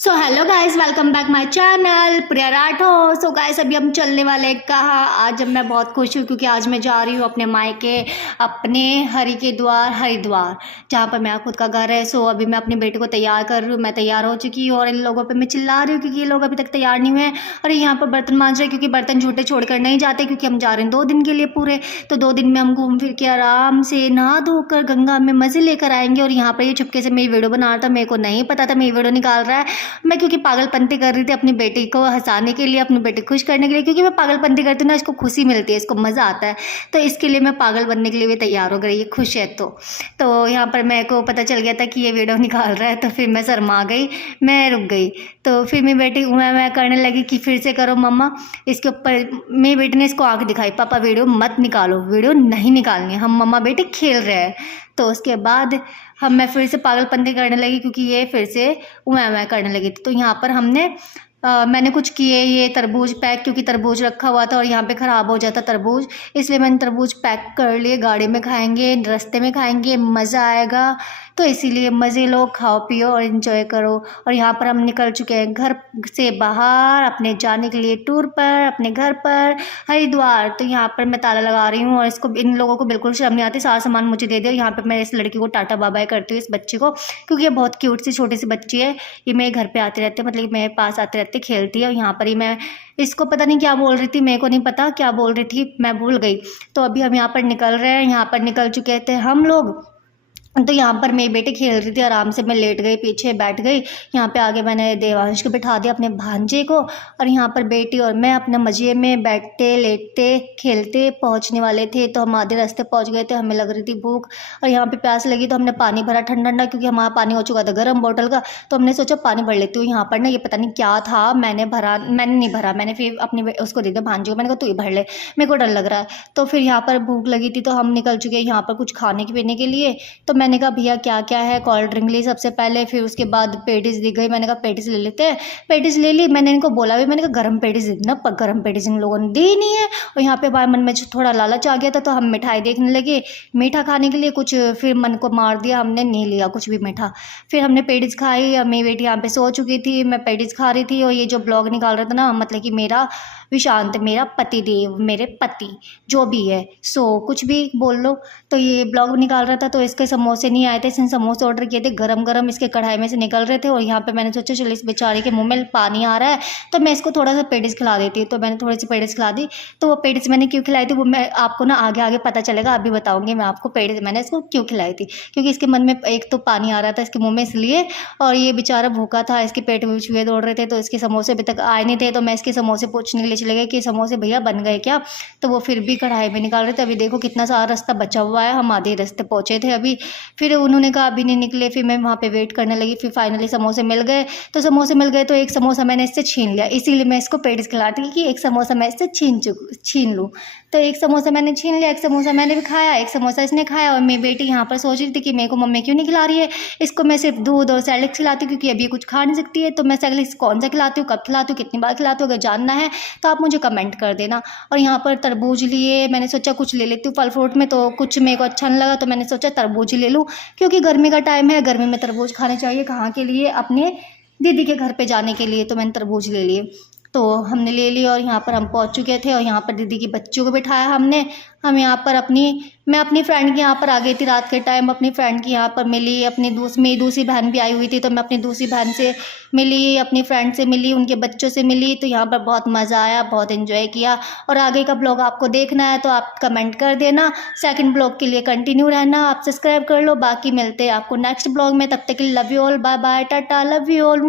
So hello guys, welcome back my channel Priya Rathore. So guys, अभी हम चलने वाले हैं कहाँ। आज जब मैं बहुत खुश हूँ क्योंकि आज मैं जा रही हूँ अपने मायके, अपने हरि के द्वार हरिद्वार, जहाँ पर मेरा खुद का घर है। सो अभी मैं अपने बेटे को तैयार कर रही हूँ। मैं तैयार हो चुकी हूँ और इन लोगों पे मैं चिल्ला रही हूँ क्योंकि ये लोग अभी तक तैयार नहीं हुए हैं। और यहाँ पर बर्तन मांज रहे हैं क्योंकि बर्तन झूठे छोड़ कर नहीं जाते, क्योंकि हम जा रहे हैं 2 दिन के लिए पूरे। तो 2 दिन में हम घूम फिर के आराम से नहा धोकर गंगा में मज़े लेकर आएंगे। और यहाँ पर ये चुपके से मेरी वीडियो बना रहा था, मेरे को नहीं पता था मेरी वीडियो निकाल रहा है। मैं क्योंकि पागलपंती कर रही थी अपनी बेटी को हंसाने के लिए, अपनी बेटी खुश करने के लिए, क्योंकि मैं पागलपंती करती हूँ ना, इसको खुशी मिलती है, इसको मज़ा आता है। तो इसके लिए मैं पागल बनने के लिए भी तैयार हो गई, ये खुश है। तो यहाँ पर मेरे को पता चल गया था कि ये वीडियो निकाल रहा है, तो फिर मैं शर्मा गई, मैं रुक गई। तो फिर मेरी बेटी मैं करने लगी कि फिर से करो मम्मा। इसके ऊपर मेरी बेटी ने इसको आंख दिखाई, पापा वीडियो मत निकालो, वीडियो नहीं निकालनी है, हम मम्मा बेटे खेल रहे हैं। तो उसके बाद मैं फिर से पागलपंती करने लगी क्योंकि ये फिर से मैं करने लगी थी। तो यहाँ पर मैंने कुछ किए, ये तरबूज पैक, क्योंकि तरबूज रखा हुआ था और यहाँ पे ख़राब हो जाता तरबूज, इसलिए मैंने तरबूज पैक कर लिए। गाड़ी में खाएंगे, रास्ते में खाएंगे, मज़ा आएगा। तो इसीलिए मज़े लो, खाओ पियो और इन्जॉय करो। और यहाँ पर हम निकल चुके हैं घर से बाहर अपने जाने के लिए टूर पर, अपने घर पर हरिद्वार। तो यहाँ पर मैं ताला लगा रही हूँ और इन लोगों को बिल्कुल शर्म नहीं आती, सारा सामान मुझे दे दो। यहाँ पर मैं इस लड़की को टाटा बाय बाय करती हूँ, इस बच्चे को, क्योंकि ये बहुत क्यूट सी छोटी सी बच्ची है। ये मेरे घर पे आते रहते, मतलब मेरे पास आते रहते, खेलती है। और यहाँ पर ही मैं इसको पता नहीं क्या बोल रही थी, मेरे को नहीं पता क्या बोल रही थी, मैं भूल गई। तो अभी हम यहाँ पर निकल रहे हैं, यहाँ पर निकल चुके थे हम लोग। तो यहाँ पर मेरी बेटी खेल रही थी, आराम से मैं लेट गई, पीछे बैठ गई। यहाँ पे आगे मैंने देवांश को बिठा दिया, अपने भांजे को। और यहाँ पर बेटी और मैं अपने मज़े में बैठते लेटते खेलते पहुँचने वाले थे। तो हम आधे रास्ते पहुँच गए थे, हमें लग रही थी भूख और यहाँ पे प्यास लगी। तो हमने पानी भरा ठंडा ठंडा, क्योंकि हमारा पानी हो चुका था गर्म बॉटल का। तो हमने सोचा पानी भर लेती हूँ। यहाँ पर ना ये पता नहीं क्या था, मैंने नहीं भरा, मैंने फिर अपनी उसको दे दिया भांजे को, मैंने कहा तू ही भर ले, मेरे को डर लग रहा है। तो फिर यहाँ पर भूख लगी थी तो हम निकल चुके यहाँ पर कुछ खाने पीने के लिए। तो मैंने कहा भैया क्या क्या है, कोल्ड ड्रिंक ली सबसे पहले, फिर उसके बाद पेटिस दी गई। मैंने कहा पेटिस ले लेते हैं, पेटिस ले ली। मैंने इनको बोला भी, मैंने कहा गर्म पेटिस दे देना, पर गर्म पेटिस इन लोगों ने दी ही नहीं है। और यहाँ पे हमारे मन में थोड़ा लालच आ गया था, तो हम मिठाई देखने लगे, मीठा खाने के लिए कुछ। फिर मन को मार दिया, हमने नहीं लिया कुछ भी मीठा। फिर हमने पेटिस खाई। मेरी बेटी यहाँ पे सो चुकी थी, मैं पेटिस खा रही थी। और ये जो ब्लॉग निकाल रहा था ना, मतलब कि मेरा विशांत, मेरा पति देव, मेरे पति जो भी है, सो कुछ भी बोल लो। तो ये ब्लॉग निकाल रहा था, तो इसके समोसे नहीं आए थे, इसने समोसे ऑर्डर किए थे, गरम गरम इसके कढ़ाई में से निकल रहे थे। और यहाँ पे मैंने सोचा चलो इस बेचारे के मुंह में पानी आ रहा है, तो मैं इसको थोड़ा सा पेटिस खिला देती। तो मैंने थोड़ी सी पेटिस खिला दी। तो वो पेटिस मैंने क्यों खिलाई थी वो मैं आपको ना आगे आगे पता चलेगा, अभी बताऊँगी मैं आपको पेटिस मैंने इसको क्यों खिलाई थी। क्योंकि इसके मन में एक तो पानी आ रहा था इसके मुँह में, इसलिए। और ये बेचारा भूखा था, इसके पेट में चूहे दौड़ रहे थे, तो इसके समोसे अभी तक आए नहीं थे। तो मैं इसके समोसे पूछने के लिए चले गए कि समोसे भैया बन गए क्या। तो वो फिर भी कढ़ाई में निकाल रहे थे। अभी देखो कितना सारा रास्ता बचा हुआ है, हम आधे रास्ते पहुँचे थे अभी। फिर उन्होंने कहा अभी नहीं निकले, फिर मैं वहाँ पे वेट करने लगी। फिर फाइनली समोसे मिल गए। तो समोसे मिल गए तो एक समोसा मैंने इससे छीन लिया, इसीलिए मैं इसको पेटिस खिलाती थी कि एक समोसा मैं इससे छीन लूँ। तो एक समोसा मैंने छीन लिया, एक समोसा मैंने भी खाया, एक समोसा इसने खाया। और मेरी बेटी यहाँ पर सोच रही थी कि मेरे को मम्मी क्यों नहीं खिला रही है, इसको मैं सिर्फ दूध और सैलेड खिलाती हूँ क्योंकि अभी कुछ खा नहीं सकती है। तो मैं सैलेड कौन सा खिलाती हूँ, कब खिलाती हूँ, कितनी बार खिलाती हूँ, अगर जानना है तो आप मुझे कमेंट कर देना। और यहाँ पर तरबूज लिए, मैंने सोचा कुछ ले लेती हूँ फल फ्रूट में, तो कुछ मेरे को अच्छा नहीं लगा, तो मैंने सोचा तरबूज ले लूँ, क्योंकि गर्मी का टाइम है, गर्मी में तरबूज खाने चाहिए। कहाँ के लिए, अपने दीदी के घर पे जाने के लिए। तो मैंने तरबूज ले लिए, तो हमने ले लिया। और यहाँ पर हम पहुँच चुके थे और यहाँ पर दीदी की बच्चियों को बिठाया हमने। हम यहाँ पर मैं अपनी फ्रेंड के यहाँ पर आ गई थी रात के टाइम, अपनी फ्रेंड की यहाँ पर मिली। मेरी दूसरी बहन भी आई हुई थी, तो मैं अपनी दूसरी बहन से मिली, अपनी फ्रेंड से मिली, उनके बच्चों से मिली। तो यहाँ पर बहुत मज़ा आया, बहुत एंजॉय किया। और आगे का ब्लॉग आपको देखना है तो आप कमेंट कर देना, सेकंड ब्लॉग के लिए कंटिन्यू रहना, आप सब्सक्राइब कर लो। बाकी मिलते हैं आपको नेक्स्ट ब्लॉग में, तब तक के लिए love you all, bye bye, tata, love you all.